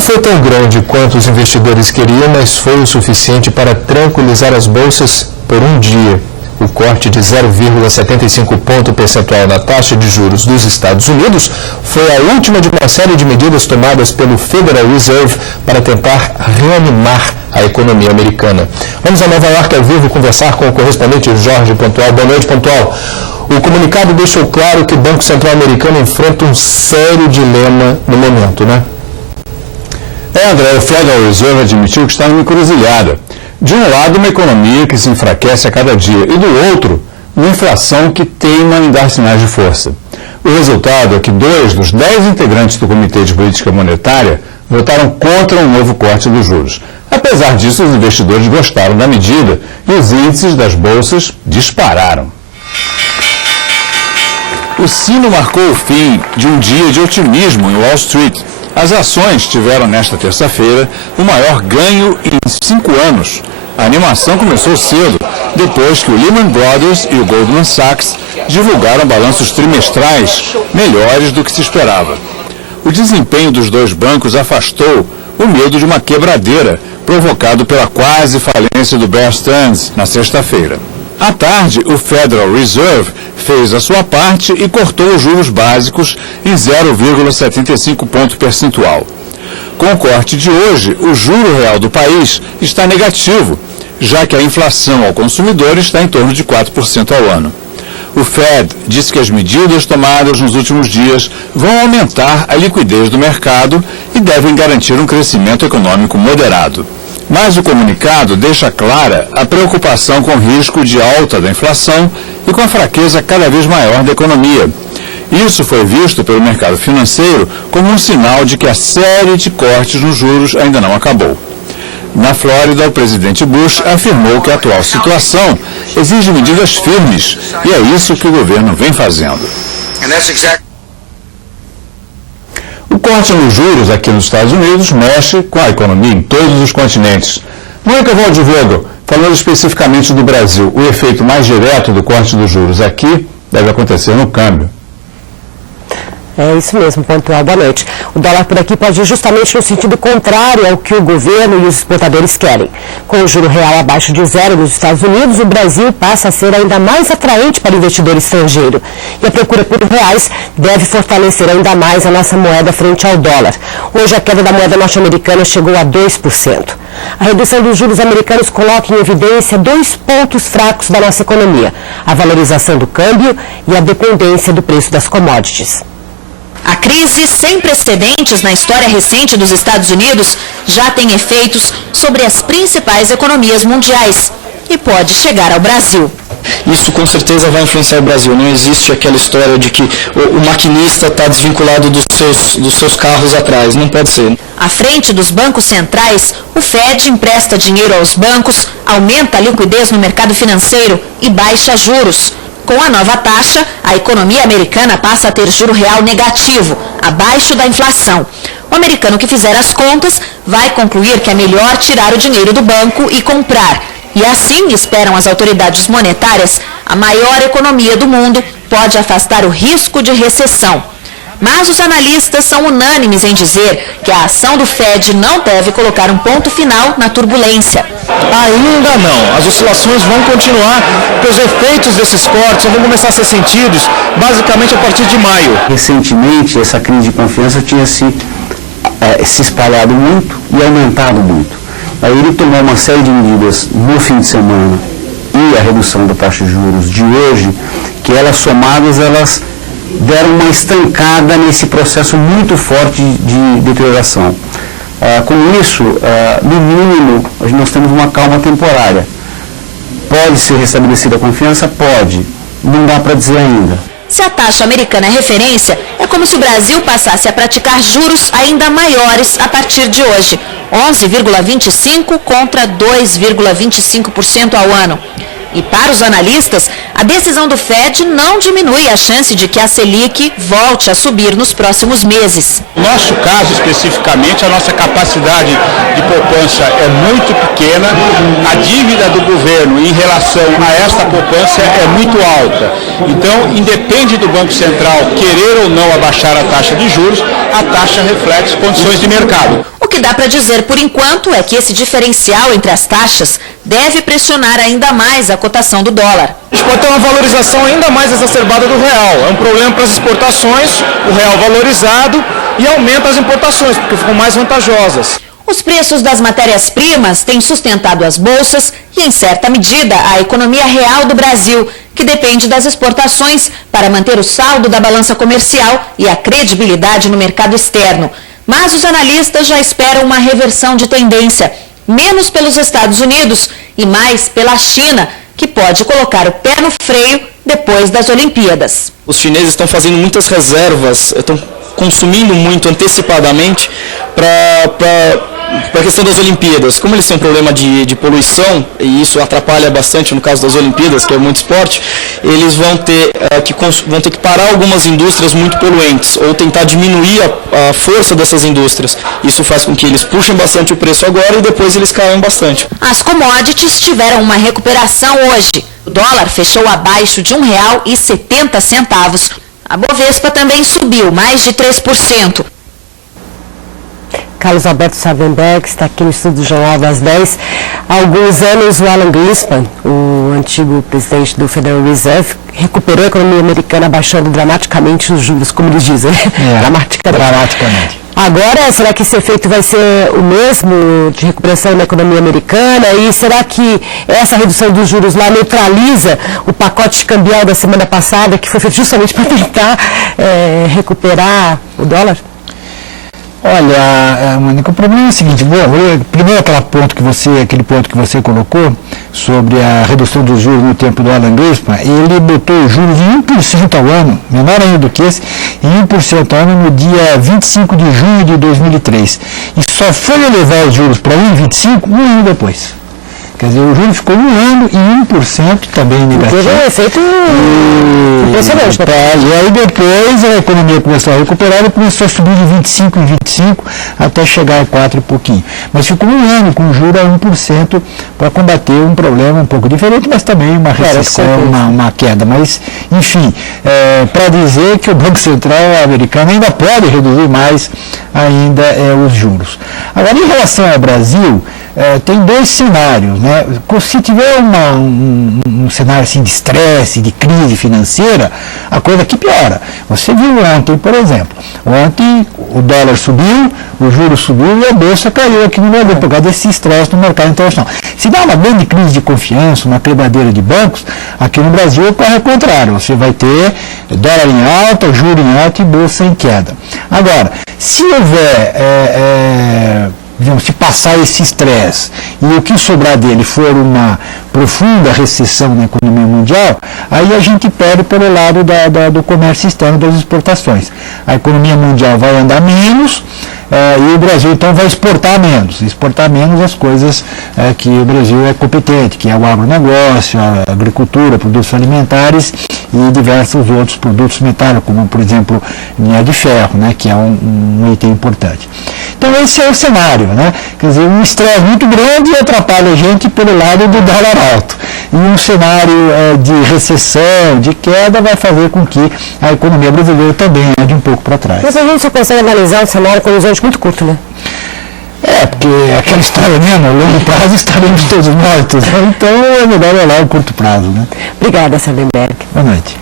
Não foi tão grande quanto os investidores queriam, mas foi o suficiente para tranquilizar as bolsas por um dia. O corte de 0,75 ponto percentual na taxa de juros dos Estados Unidos foi a última de uma série de medidas tomadas pelo Federal Reserve para tentar reanimar a economia americana. Vamos a Nova York ao vivo conversar com o correspondente Jorge Pontual. Boa noite, Pontual. O comunicado deixou claro que o Banco Central americano enfrenta um sério dilema no momento, né? André, o Federal Reserve admitiu que está numa encruzilhada. De um lado, uma economia que se enfraquece a cada dia, e do outro, uma inflação que teima em dar sinais de força. O resultado é que 2 dos 10 integrantes do Comitê de Política Monetária votaram contra um novo corte dos juros. Apesar disso, os investidores gostaram da medida e os índices das bolsas dispararam. O sino marcou o fim de um dia de otimismo em Wall Street. As ações tiveram nesta terça-feira o maior ganho em 5 anos. A animação começou cedo, depois que o Lehman Brothers e o Goldman Sachs divulgaram balanços trimestrais melhores do que se esperava. O desempenho dos dois bancos afastou o medo de uma quebradeira, provocado pela quase falência do Bear Stearns na sexta-feira. À tarde, o Federal Reserve fez a sua parte e cortou os juros básicos em 0,75 ponto percentual. Com o corte de hoje, o juro real do país está negativo, já que a inflação ao consumidor está em torno de 4% ao ano. O Fed disse que as medidas tomadas nos últimos dias vão aumentar a liquidez do mercado e devem garantir um crescimento econômico moderado. Mas o comunicado deixa clara a preocupação com o risco de alta da inflação e com a fraqueza cada vez maior da economia. Isso foi visto pelo mercado financeiro como um sinal de que a série de cortes nos juros ainda não acabou. Na Flórida, o presidente Bush afirmou que a atual situação exige medidas firmes, e é isso que o governo vem fazendo. O corte nos juros aqui nos Estados Unidos mexe com a economia em todos os continentes. Mônica Waldvogel, falando especificamente do Brasil, o efeito mais direto do corte dos juros aqui deve acontecer no câmbio. É isso mesmo, Pontual. Boa noite. O dólar por aqui pode ir justamente no sentido contrário ao que o governo e os exportadores querem. Com o juro real abaixo de 0 nos Estados Unidos, o Brasil passa a ser ainda mais atraente para o investidor estrangeiro. E a procura por reais deve fortalecer ainda mais a nossa moeda frente ao dólar. Hoje a queda da moeda norte-americana chegou a 2%. A redução dos juros americanos coloca em evidência 2 pontos fracos da nossa economia: a valorização do câmbio e a dependência do preço das commodities. A crise sem precedentes na história recente dos Estados Unidos já tem efeitos sobre as principais economias mundiais e pode chegar ao Brasil. Isso com certeza vai influenciar o Brasil. Não existe aquela história de que o maquinista está desvinculado dos seus carros atrás. Não pode ser. À frente dos bancos centrais, o Fed empresta dinheiro aos bancos, aumenta a liquidez no mercado financeiro e baixa juros. Com a nova taxa, a economia americana passa a ter juro real negativo, abaixo da inflação. O americano que fizer as contas vai concluir que é melhor tirar o dinheiro do banco e comprar. E assim, esperam as autoridades monetárias, a maior economia do mundo pode afastar o risco de recessão. Mas os analistas são unânimes em dizer que a ação do Fed não deve colocar um ponto final na turbulência. Ainda não. As oscilações vão continuar, porque os efeitos desses cortes vão começar a ser sentidos basicamente a partir de maio. Recentemente, essa crise de confiança tinha se espalhado muito e aumentado muito. Aí ele tomou uma série de medidas no fim de semana e a redução da taxa de juros de hoje, que elas somadas, elas deram uma estancada nesse processo muito forte de deterioração. Com isso, no mínimo, nós temos uma calma temporária. Pode ser restabelecida a confiança? Pode. Não dá para dizer ainda. Se a taxa americana é referência, é como se o Brasil passasse a praticar juros ainda maiores a partir de hoje, 11,25% contra 2,25% ao ano. E para os analistas, a decisão do Fed não diminui a chance de que a Selic volte a subir nos próximos meses. No nosso caso, especificamente, a nossa capacidade de poupança é muito pequena, a dívida do governo em relação a esta poupança é muito alta. Então, independe do Banco Central querer ou não abaixar a taxa de juros, a taxa reflete condições de mercado. O que dá para dizer por enquanto é que esse diferencial entre as taxas deve pressionar ainda mais a cotação do dólar. A gente pode ter uma valorização ainda mais exacerbada do real. É um problema para as exportações, o real valorizado, e aumenta as importações, porque ficam mais vantajosas. Os preços das matérias-primas têm sustentado as bolsas e, em certa medida, a economia real do Brasil, que depende das exportações para manter o saldo da balança comercial e a credibilidade no mercado externo. Mas os analistas já esperam uma reversão de tendência, menos pelos Estados Unidos e mais pela China, que pode colocar o pé no freio depois das Olimpíadas. Os chineses estão fazendo muitas reservas, estão consumindo muito antecipadamente para a questão das Olimpíadas. Como eles têm um problema de poluição, e isso atrapalha bastante no caso das Olimpíadas, que é muito esporte, eles vão ter que parar algumas indústrias muito poluentes, ou tentar diminuir a força dessas indústrias. Isso faz com que eles puxem bastante o preço agora e depois eles caiam bastante. As commodities tiveram uma recuperação hoje. O dólar fechou abaixo de R$ 1,70. A Bovespa também subiu mais de 3%. Carlos Alberto Savenberg está aqui no estúdio do Jornal das 10. Há alguns anos, o Alan Greenspan, o antigo presidente do Federal Reserve, recuperou a economia americana baixando dramaticamente os juros, como eles dizem. Dramaticamente. Agora, será que esse efeito vai ser o mesmo de recuperação na economia americana? E será que essa redução dos juros lá neutraliza o pacote cambial da semana passada, que foi feito justamente para tentar recuperar o dólar? Olha, Mônica, o problema é o seguinte, primeiro aquele ponto que você colocou sobre a redução dos juros no tempo do Alan Greenspan, ele botou os juros em 1% ao ano, menor ainda do que esse, em 1% ao ano no dia 25 de junho de 2003. E só foi elevar os juros para 1,25 um ano depois. Quer dizer, o juro ficou um ano e 1% também negativo. Teve um efeito impressionante. E aí depois a economia começou a recuperar e começou a subir de 25 em 25 até chegar a 4 e pouquinho. Mas ficou um ano com juro a 1% para combater um problema um pouco diferente, mas também uma recessão, uma queda. Mas, enfim, para dizer que o Banco Central americano ainda pode reduzir mais ainda os juros. Agora, em relação ao Brasil, tem dois cenários, né? Se tiver um cenário assim de estresse, de crise financeira, a coisa aqui piora. Você viu ontem, por exemplo, o dólar subiu, o juro subiu e a bolsa caiu aqui no Brasil por causa desse estresse no mercado internacional. Se dá uma grande crise de confiança, uma quebradeira de bancos, aqui no Brasil ocorre ao contrário. Você vai ter dólar em alta, juro em alta e bolsa em queda. Agora, se houver se passar esse estresse e o que sobrar dele for uma profunda recessão na economia mundial, aí a gente perde pelo lado do comércio externo, das exportações. A economia mundial vai andar menos e o Brasil então vai exportar menos as coisas que o Brasil é competente, que é o agronegócio, a agricultura, produtos alimentares e diversos outros produtos metálicos, como por exemplo minério de ferro, né, que é um item importante. Então esse é o cenário, né? Quer dizer, um estresse muito grande atrapalha a gente pelo lado do dólar alto. E um cenário de recessão, de queda, vai fazer com que a economia brasileira também ande um pouco para trás. Mas a gente só consegue analisar o cenário com um horizonte muito curto, né? Porque aquela história mesmo, a longo prazo estaremos todos mortos. Então é melhor olhar o curto prazo, né? Obrigada, Savenberg. Boa noite.